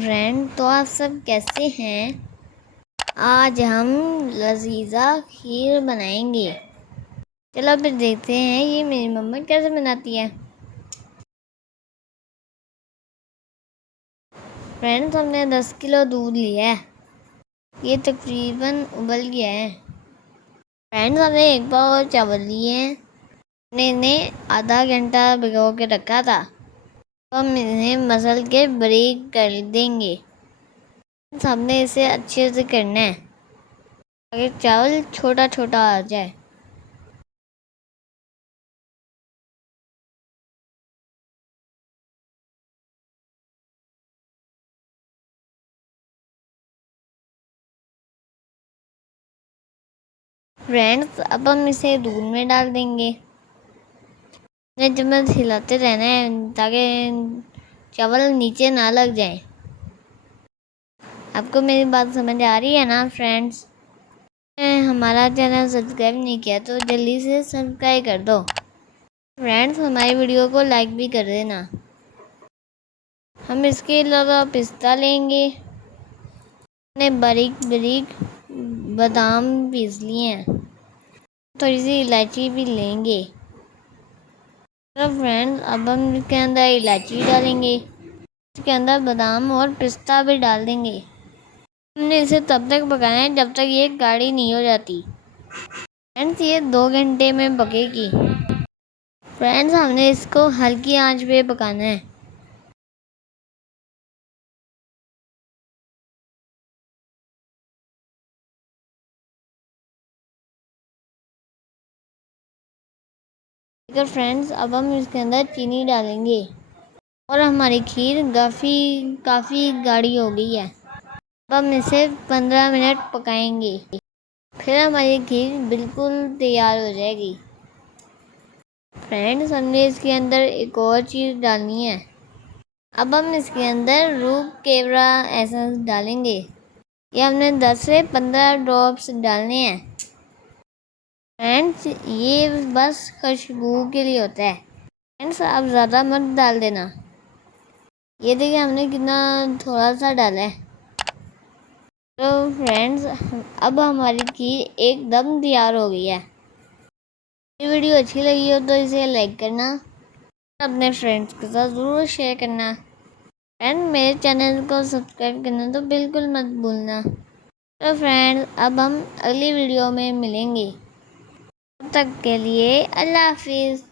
Friend, तो आप सब कैसे हैं। आज हम लजीजा खीर बनाएंगे। चलो फिर देखते हैं ये मेरी मम्मा कैसे बनाती है। फ्रेंड्स, हमने 10 किलो दूध लिया है। ये तकरीबन उबल गया है। फ्रेंड्स, हमने एक पाव चावल लिए हैं। हमने इन्हें आधा घंटा भिगो के रखा था। तो हम इन्हें मसल के बारीक कर देंगे। हमने इसे अच्छे से करना है ताकि चावल छोटा छोटा आ जाए। फ्रेंड्स, अब हम इसे दूध में डाल देंगे। चम्मच हिलाते रहना है ताकि चावल नीचे ना लग जाए। आपको मेरी बात समझ आ रही है ना फ्रेंड्स। हमारा चैनल सब्सक्राइब नहीं किया तो जल्दी से सब्सक्राइब कर दो। फ्रेंड्स, हमारी वीडियो को लाइक भी कर देना। हम इसके अलावा पिस्ता लेंगे। हमने बारीक बारीक बादाम पीस लिए हैं। थोड़ी सी इलायची भी लेंगे। तो फ्रेंड्स, अब हम इसके अंदर इलायची डालेंगे। इसके अंदर बादाम और पिस्ता भी डाल देंगे। हमने इसे तब तक पकाना है जब तक ये गाढ़ी नहीं हो जाती। फ्रेंड्स, ये 2 घंटे में पकेगी। फ्रेंड्स, हमने इसको हल्की आंच पे पकाना है। फ्रेंड्स, अब हम इसके अंदर चीनी डालेंगे और हमारी खीर काफ़ी गाढ़ी हो गई है। अब हम इसे 15 मिनट पकाएंगे। फिर हमारी खीर बिल्कुल तैयार हो जाएगी। फ्रेंड्स, हमने इसके अंदर एक और चीज़ डालनी है। अब हम इसके अंदर रूप केवड़ा एसेंस डालेंगे। ये हमने 10 से 15 ड्रॉप्स डालने हैं। फ्रेंड्स, ये बस खुशबू के लिए होता है। फ्रेंड्स, आप ज़्यादा मत डाल देना। ये देखिए, हमने कितना थोड़ा सा डाला है। तो फ्रेंड्स, अब हमारी खीर एकदम तैयार हो गई है। ये वीडियो अच्छी लगी हो तो इसे लाइक करना, अपने फ्रेंड्स के साथ ज़रूर शेयर करना एंड मेरे चैनल को सब्सक्राइब करना तो बिल्कुल मत भूलना। तो फ्रेंड्स, अब हम अगली वीडियो में मिलेंगे। तब तक के लिए अल्लाह हाफिज़।